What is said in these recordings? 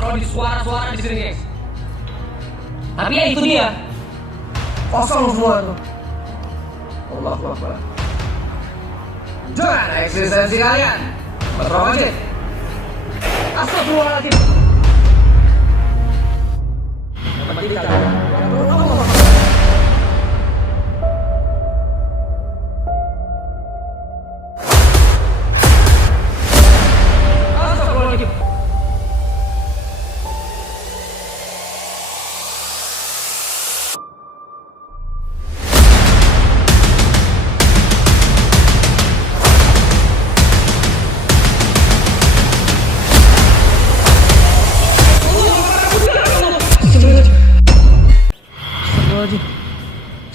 kalau di suara-suara di sini, guys. Tapi ya itu dia. Kosong semua tuh. Allahu Akbar. Dengan eksistensi kalian berprojek. Astagfirullahaladzim. Astagfirullahaladzim.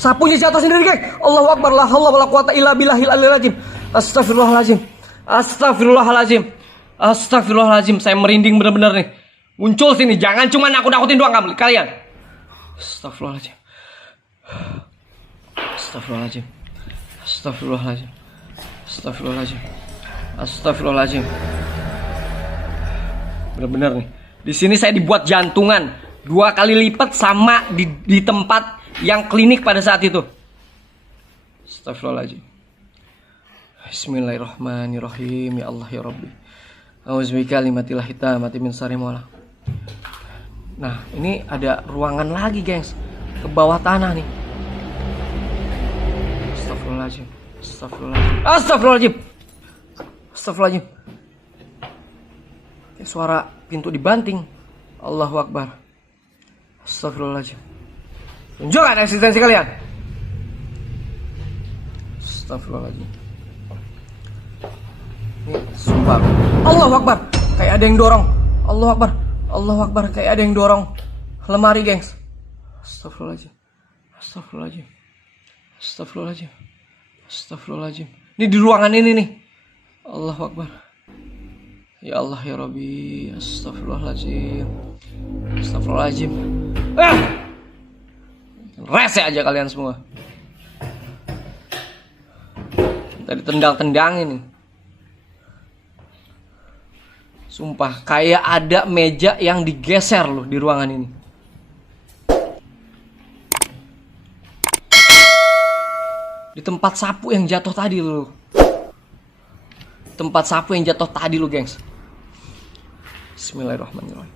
Sapunya jatuh sendiri, geng. Allahu Akbar, la haula wala quwata illa billahil aliyil azim. Astagfirullahalazim. Astagfirullahalazim. Astagfirullahalazim. Saya merinding benar-benar nih. Muncul sini, jangan cuma nakut-nakutin doang kalian. Astagfirullahalazim. Astagfirullahalazim. Astagfirullahalazim. Astagfirullahalazim. Astagfirullahalazim. Benar-benar nih. Di sini saya dibuat jantungan 2 kali lipat sama di tempat yang klinik pada saat itu. Astagfirullahaladzim. Bismillahirrahmanirrahim. Ya Allah ya Rabbi. A'udzubika kalimatil hitamati min syarri ma khalaq. Nah, ini ada ruangan lagi, gengs. Ke bawah tanah nih. Astagfirullahaladzim. Astagfirullahaladzim. Astagfirullahaladzim. Astagfirullahaladzim. Kayak suara pintu dibanting. Allahu Akbar. Astagfirullahaladzim. Tunjukkan eksistensi kalian. Astagfirullahaladzim. Ini sumpah. Allahu Akbar. Kayak ada yang dorong. Allahu Akbar. Allahu Akbar. Kayak ada yang dorong lemari, gengs. Astagfirullahaladzim. Astagfirullahaladzim. Astagfirullahaladzim. Astagfirullahaladzim. Ini di ruangan ini nih. Allahu Akbar. Ya Allah ya Rabbi. Astagfirullahaladzim. Astagfirullahaladzim. Rese aja kalian semua. Tadi tendang-tendang ini. Sumpah, kayak ada meja yang digeser loh di ruangan ini. Di tempat sapu yang jatuh tadi loh. Tempat sapu yang jatuh tadi loh, gengs. Bismillahirrahmanirrahim.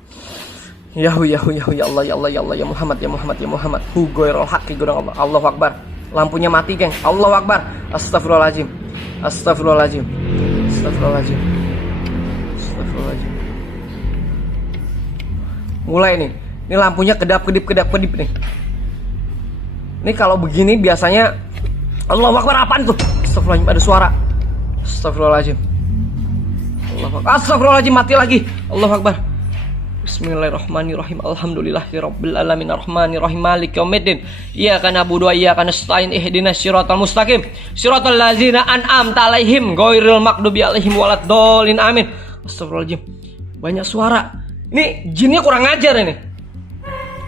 Yahu ya Allah ya Allah ya Allah ya Muhammad ya Muhammad ya Muhammad. Hu ghairul haqqi gudang Allah. Allahu Akbar. Lampunya mati, geng. Allahu Akbar. Astagfirullahaladzim. Astagfirullahaladzim. Astagfirullahaladzim. Astagfirullahaladzim. Mulai nih. Ini lampunya kedap-kedip nih. Ini kalau begini biasanya Allahu Akbar, apaan tuh? Astagfirullahaladzim, ada suara. Astagfirullahaladzim. Allahu Akbar. Astagfirullahaladzim, mati lagi. Allahu Akbar. Bismillahirrahmanirrahim. Alhamdulillahirabbil alamin arrahmanirrahim maliki yaumiddin. Iyyaka na'budu wa iyyaka nasta'in ihdinas siratal mustaqim siratal ladzina an'amta 'alaihim ghairil maghdubi 'alaihim waladdallin. Amin. Astagfirullahaladzim. Banyak suara. Ini jinnya kurang ajar ini.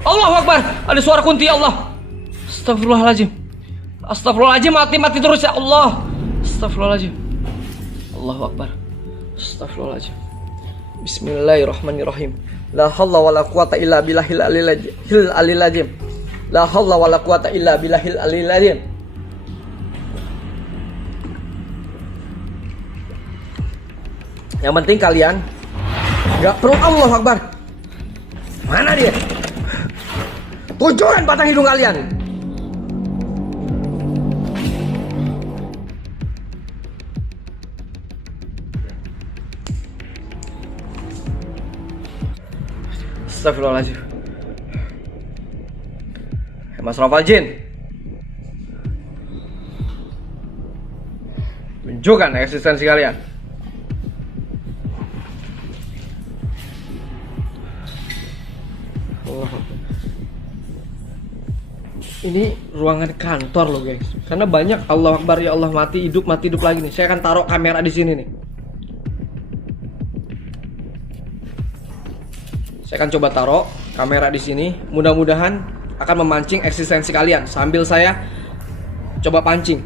Allahu Akbar. Ada suara kunti, ya Allah. Astagfirullahaladzim. Astagfirullahaladzim, mati terus ya Allah. Astagfirullahaladzim. Allahu Akbar. Astagfirullahaladzim. Bismillahirrahmanirrahim. La haula wala quwata illa billahil aliyil azim. La haula wala quwata illa billahil aliyil azim. Yang penting kalian gak perlu Allahu Akbar. Mana dia? Tunjukkan batang hidung kalian. Astagfirullahaladzim. Mas Rafal Jin, tunjukkan eksistensi kalian. Ini ruangan kantor loh, guys. Karena banyak Allah Akbar ya Allah, mati hidup lagi nih. Saya akan taruh kamera di sini nih. Saya akan coba taruh kamera di sini. Mudah-mudahan akan memancing eksistensi kalian sambil saya coba pancing.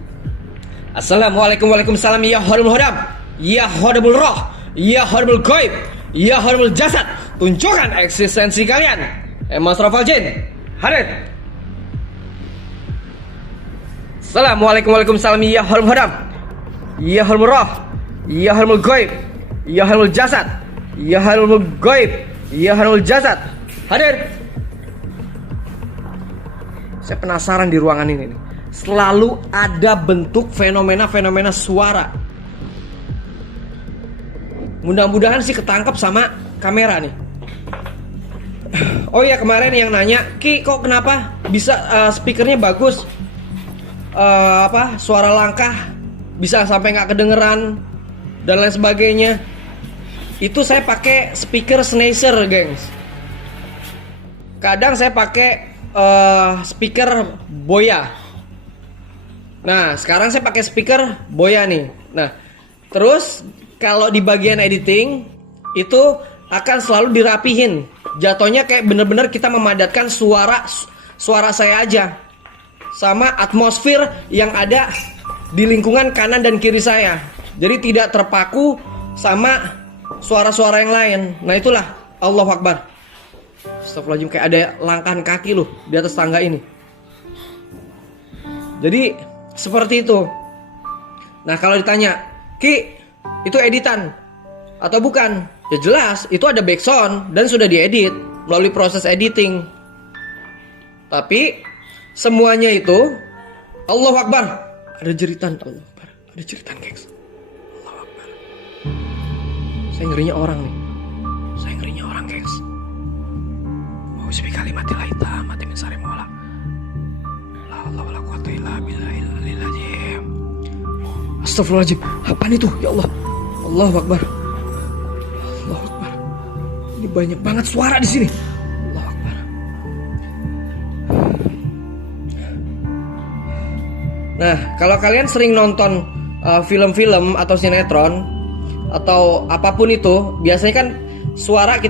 Assalamualaikum, waalaikumsalam. Ya horibul hodam, ya horibul roh, ya horibul goib, ya horibul jasad. Tunjukkan eksistensi kalian. Mas Rafal Jin, hadir. Assalamualaikum warahmatullahi wabarakatuh. Ya halul hadam, ya halul roh, ya halul goib, ya halul jasad, ya halul goib, ya halul jasad. Hadir. Saya penasaran di ruangan ini nih. Selalu ada bentuk fenomena-fenomena suara. Mudah-mudahan sih ketangkep sama kamera nih. Oh iya, kemarin yang nanya, Ki kok kenapa bisa speakernya bagus, suara langkah bisa sampai nggak kedengeran dan lain sebagainya. Itu saya pakai speaker Sennheiser, gengs. Kadang saya pakai speaker Boya. Nah, sekarang saya pakai speaker Boya nih. Nah, terus kalau di bagian editing itu akan selalu dirapihin. Jatuhnya kayak bener-bener kita memadatkan suara saya aja sama atmosfer yang ada di lingkungan kanan dan kiri saya. Jadi tidak terpaku sama suara-suara yang lain. Nah, itulah Allahu Akbar. Astagfirullahaladzim, kayak ada langkahan kaki loh di atas tangga ini. Jadi seperti itu. Nah, kalau ditanya, Ki, itu editan atau bukan? Ya jelas, itu ada backsound dan sudah diedit melalui proses editing. Tapi semuanya itu Allahu Akbar. Ada jeritan, Allahu Akbar. Ada jeritan, gengs. Allahu Akbar. Saya ngerinya orang nih. Saya ngerinya orang, gengs. Mau sepi kalimatillahi tammati min syarri ma khalaq. La haula wala quwwata illa billahil aliyyil azim. Astagfirullahaladzim. Apaan itu? Ya Allah. Allahu Akbar. Allahu Akbar. Ini banyak banget suara di sini. Allahu Akbar. Nah, kalau kalian sering nonton film-film atau sinetron atau apapun itu, biasanya kan suara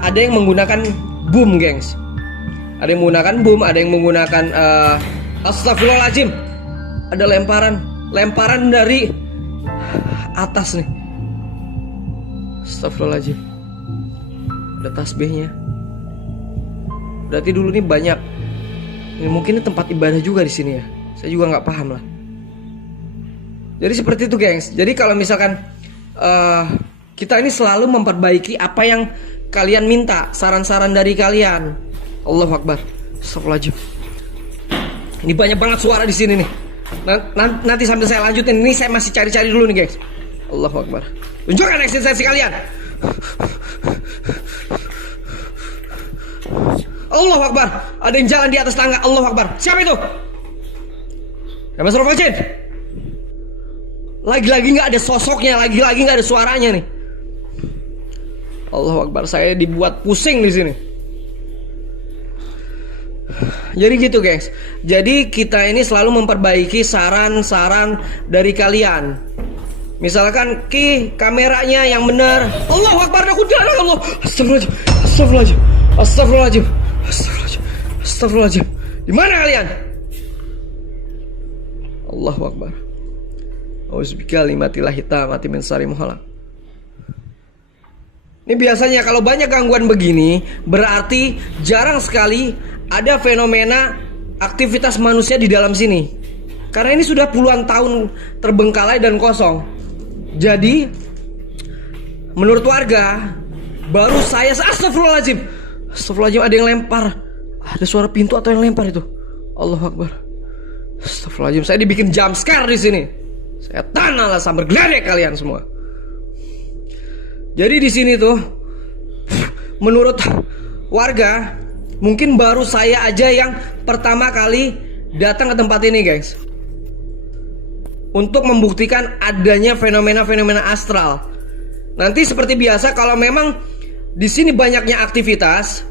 ada yang menggunakan boom, gengs. Ada yang menggunakan boom, ada yang menggunakan astagfirullahaladzim. Ada lemparan dari atas nih. Astagfirullahaladzim. Ada tasbihnya. Berarti dulu nih banyak. Ini mungkin ini tempat ibadah juga di sini ya. Saya juga nggak paham lah. Jadi seperti itu, gengs. Jadi kalau misalkan kita ini selalu memperbaiki apa yang kalian minta, saran-saran dari kalian. Allahu Akbar. Astagfirullahaladzim. Ini banyak banget suara di sini nih. Nanti sambil saya lanjutin, ini saya masih cari-cari dulu nih, guys. Allahu Akbar. Tunjukkan eksistensi kalian. Allahu Akbar. Ada yang jalan di atas tangga. Allahu Akbar. Siapa itu? Mas Rafal Jin. Lagi-lagi nggak ada sosoknya, lagi-lagi nggak ada suaranya nih. Allahu Akbar. Saya dibuat pusing di sini. Jadi gitu, guys. Jadi kita ini selalu memperbaiki saran-saran dari kalian. Misalkan, Ki, kameranya yang benar. Allahu Akbar. Allah. Astagfirullahaladzim. Astagfirullahaladzim. Astagfirullahaladzim. Astagfirullahaladzim. Astagfirullahaladzim. Di mana kalian? Allahu Akbar. Auzubillahi tammati min syarri ma khalaq. Ini biasanya kalau banyak gangguan begini, berarti jarang sekali ada fenomena aktivitas manusia di dalam sini. Karena ini sudah puluhan tahun terbengkalai dan kosong. Jadi menurut warga, baru saya astagfirullahaladzim. Astagfirullahaladzim, ada yang lempar. Ada suara pintu atau yang lempar itu. Allahu Akbar. Astagfirullahaladzim, saya dibikin jump scare di sini. Saya tanah lah sambar geledek kalian semua. Jadi di sini tuh menurut warga, mungkin baru saya aja yang pertama kali datang ke tempat ini, guys, untuk membuktikan adanya fenomena-fenomena astral. Nanti seperti biasa, kalau memang di sini banyaknya aktivitas,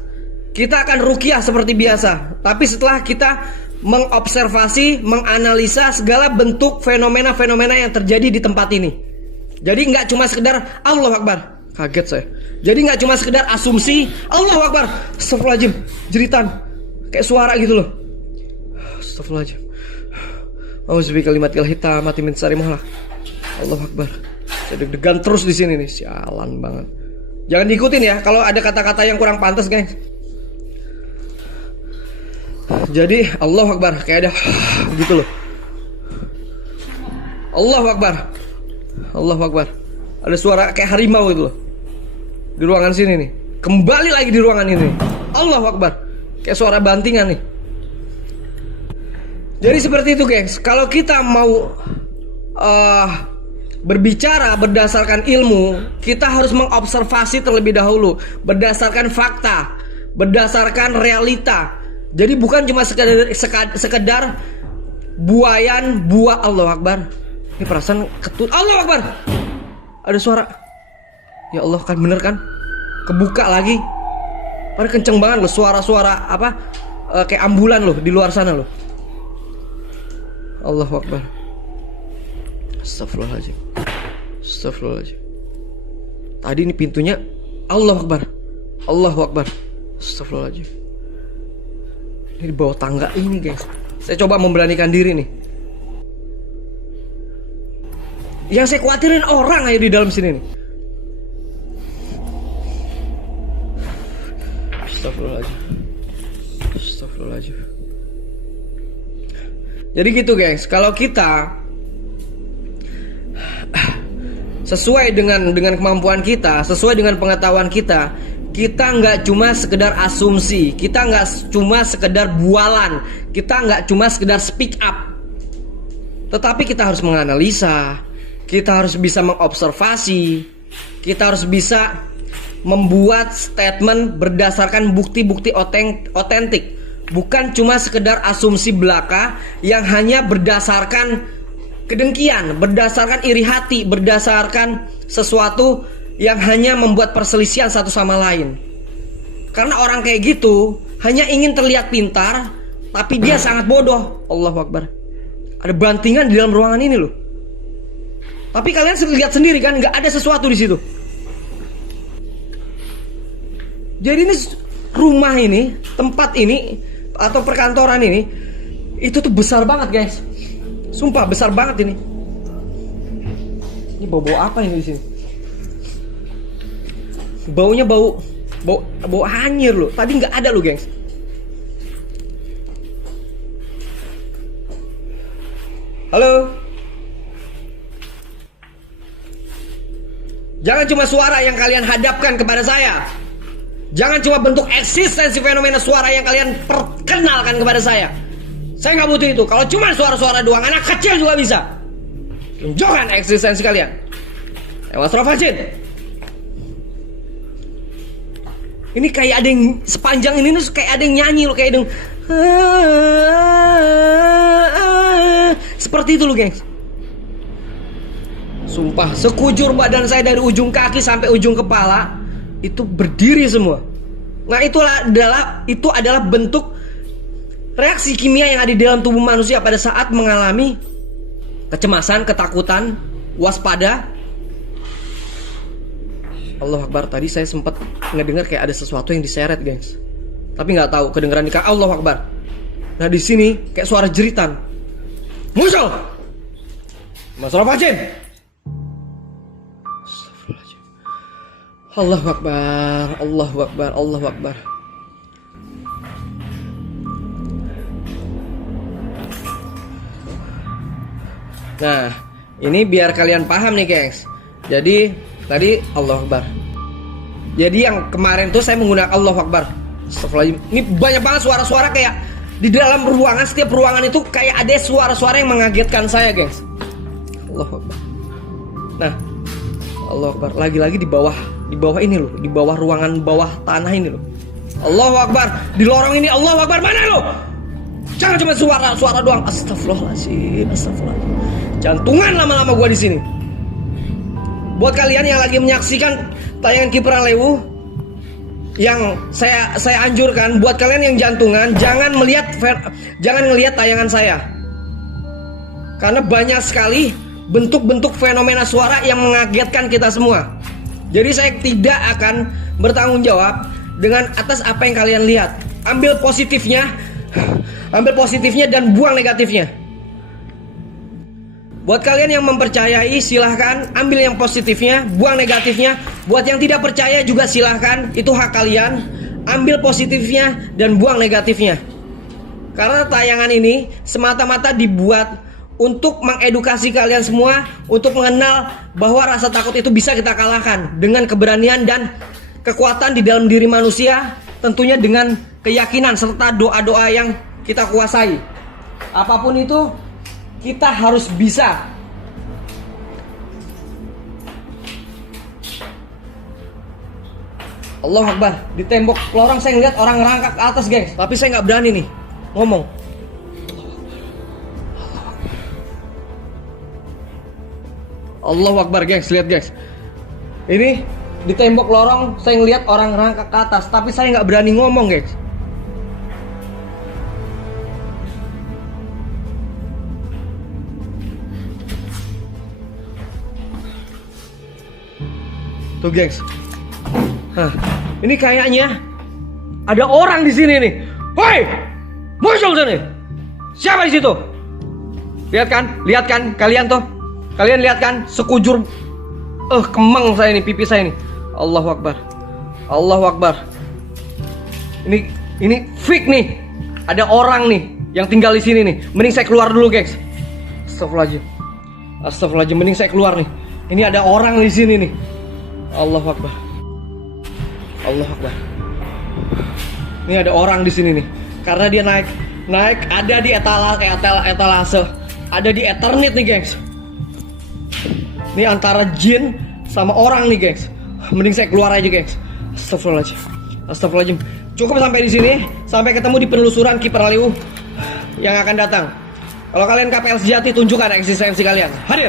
kita akan ruqyah seperti biasa. Tapi setelah kita mengobservasi, menganalisa segala bentuk fenomena-fenomena yang terjadi di tempat ini. Jadi nggak cuma sekedar Allahu Akbar. Kaget saya. Jadi nggak cuma sekedar asumsi Allahu Akbar. Astagfirullahaladzim. Jeritan. Kayak suara gitu loh. Astagfirullahaladzim. Auzubillahi kalimatillahi tammati min syarri ma khalaq. Allahu Akbar. Saya deg-degan terus di sini nih. Sialan banget. Jangan diikutin ya kalau ada kata-kata yang kurang pantas, guys. Jadi Allahu Akbar, kayak ada gitu loh. Allahu Akbar. Allahu Akbar. Ada suara kayak harimau gitu loh. Di ruangan sini nih. Kembali lagi di ruangan ini. Allahu Akbar. Kayak suara bantingan nih. Jadi seperti itu, guys. Kalau kita mau berbicara berdasarkan ilmu, kita harus mengobservasi terlebih dahulu, berdasarkan fakta, berdasarkan realita. Jadi bukan cuma sekedar buayan buah. Allahu Akbar. Ini perasaan ketut. Allahu Akbar. Ada suara. Ya Allah, kan bener kan? Kebuka lagi. Padahal kenceng banget loh suara-suara apa? Kayak ambulan loh di luar sana loh. Allahu Akbar. Astagfirullahaladzim. Astagfirullahaladzim. Tadi ini pintunya. Allahu Akbar. Allahu Akbar. Astagfirullahaladzim. Ini di bawah tangga ini, guys. Saya coba memberanikan diri nih. Yang saya khawatirin orang aja di dalam sini nih. Astagfirullahaladzim. Astagfirullahaladzim. Jadi gitu, guys. Kalau kita sesuai dengan kemampuan kita, sesuai dengan pengetahuan kita, kita nggak cuma sekedar asumsi, kita nggak cuma sekedar bualan, kita nggak cuma sekedar speak up, tetapi kita harus menganalisa, kita harus bisa mengobservasi, kita harus bisa membuat statement berdasarkan bukti-bukti otentik, bukan cuma sekedar asumsi belaka yang hanya berdasarkan kedengkian, berdasarkan iri hati, berdasarkan sesuatu yang hanya membuat perselisihan satu sama lain. Karena orang kayak gitu hanya ingin terlihat pintar, tapi dia sangat bodoh. Allahu Akbar. Ada bantingan di dalam ruangan ini loh. Tapi kalian lihat sendiri kan, nggak ada sesuatu di situ. Jadi ini rumah ini, tempat ini atau perkantoran ini, itu tuh besar banget, guys. Sumpah besar banget ini. Ini bau apa ini di sini? Baunya bau anyir loh. Tadi nggak ada loh, gengs. Halo. Jangan cuma suara yang kalian hadapkan kepada saya. Jangan cuma bentuk eksistensi fenomena suara yang kalian perkenalkan kepada saya. Saya nggak butuh itu. Kalau cuma suara-suara doang, anak kecil juga bisa. Tunjukkan eksistensi kalian. Astagfirullahaladzim. Ini kayak ada yang sepanjang ini nih, kayak ada yang nyanyi loh, kayak ada yang seperti itu loh, gengs. Sumpah, sekujur badan saya dari ujung kaki sampai ujung kepala itu berdiri semua. Nah, itu adalah bentuk reaksi kimia yang ada di dalam tubuh manusia pada saat mengalami kecemasan, ketakutan, waspada. Allahu Akbar. Tadi saya sempat ngedengar kayak ada sesuatu yang diseret, guys. Tapi nggak tahu kedengeran di Allahu Akbar. Nah, di sini kayak suara jeritan. Musuh. Masalah Fajin. Allahu Akbar. Allahu Akbar. Allahu Akbar. Nah, ini biar kalian paham nih, guys. Jadi tadi Allahu Akbar. Jadi yang kemarin tuh saya menggunakan Allahu Akbar. Astagfirullahaladzim. Ini banyak banget suara-suara kayak di dalam ruangan. Setiap ruangan itu kayak ada suara-suara yang mengagetkan saya, guys. Allahu Akbar. Nah, Allahu Akbar. Lagi-lagi di bawah ini loh, di bawah ruangan bawah tanah ini loh. Allahu Akbar. Di lorong ini Allahu Akbar. Mana lo? Jangan cuma suara doang. Astagfirullahaladzim. Astagfirullahaladzim. Jantungan lama-lama gua di sini. Buat kalian yang lagi menyaksikan tayangan Kiprang Lewu, yang saya anjurkan buat kalian yang jantungan, jangan ngelihat tayangan saya. Karena banyak sekali bentuk-bentuk fenomena suara yang mengagetkan kita semua. Jadi saya tidak akan bertanggung jawab dengan atas apa yang kalian lihat. Ambil positifnya dan buang negatifnya. Buat kalian yang mempercayai, silahkan ambil yang positifnya, buang negatifnya. Buat yang tidak percaya juga silahkan, itu hak kalian. Ambil positifnya dan buang negatifnya. Karena tayangan ini semata-mata dibuat untuk mengedukasi kalian semua, untuk mengenal bahwa rasa takut itu bisa kita kalahkan dengan keberanian dan kekuatan di dalam diri manusia, tentunya dengan keyakinan serta doa-doa yang kita kuasai. Apapun itu, kita harus bisa. Allahu Akbar. Di tembok lorong saya ngeliat orang ngerangkak ke atas, guys. Tapi saya nggak berani nih ngomong. Allahu Akbar, guys. Lihat, guys. Ini di tembok lorong saya ngeliat orang ngerangkak ke atas, tapi saya nggak berani ngomong, guys. Tuh, guys. Ini kayaknya ada orang di sini nih. Woi, muncul sini. Siapa di situ? Lihat kan, kalian tuh. Kalian lihat kan, sekujur kemang saya ini, pipi saya ini. Allahu Akbar. Allahu Akbar. Ini fake nih. Ada orang nih yang tinggal di sini nih. Mending saya keluar dulu, guys. Astagfirullahaladzim. Astagfirullahaladzim, mending saya keluar nih. Ini ada orang di sini nih. Allahu Akbar. Allahu Akbar. Ini ada orang di sini nih. Karena dia naik ada di etalase. Ada di Eternit nih, guys. Ini antara jin sama orang nih, guys. Mending saya keluar aja, guys. Astagfirullahaladzim. Astagfirullahaladzim. Cukup sampai di sini. Sampai ketemu di penelusuran Kiper Aliu yang akan datang. Kalau kalian KPL sejati, tunjukkan eksistensi kalian. Hadir.